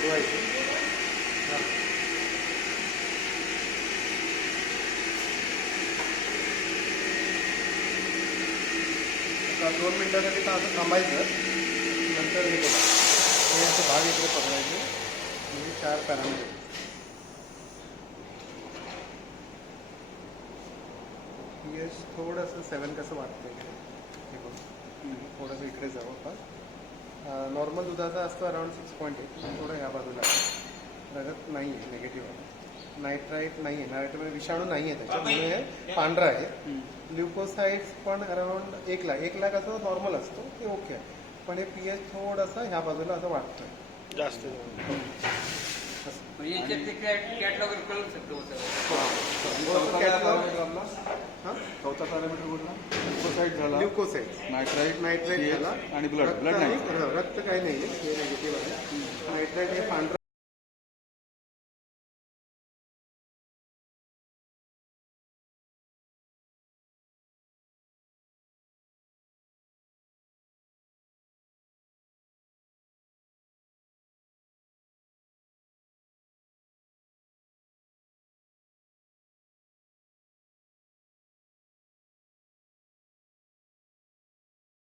फिरवायची. आता 2 मिनिटासाठी तर असं थांबायचं. नंतर हे बघा, हे असे भाग इकडे पकडायचे. म्हणजे 4 पॅरामीटर. पीएच थोडंसं 7 कसं वाटतं इकडे, हे बघ थोडंसं इकडे जवळपास. नॉर्मल दुधाचा असतो अराउंड 6.8. थोडं ह्या बाजूला आहे. रगत नाही आहे, निगेटिव्ह आहे. नायट्राईट नाही आहे, नायट्राईटमध्ये विषाणू नाही आहे त्याच्यामुळे हे पांढरं आहे. ल्युकोसाइड्स पण अराउंड 1 लाख असं नॉर्मल असतो, ते ओके आहे. पण हे पीएच थोडंसं ह्या बाजूला असं वाटतं जास्त. कॅटलॉगर कळू शकतो चौथा पॅरामीटर कुठला? ल्युकोसाइड झाला, ल्युकोसाइड्स, नायट्राईट झाला आणि ब्लड नाही, रक्त काही नाही आहे, हे निगेटिव्ह आहे. नायट्राईट हे पांढरं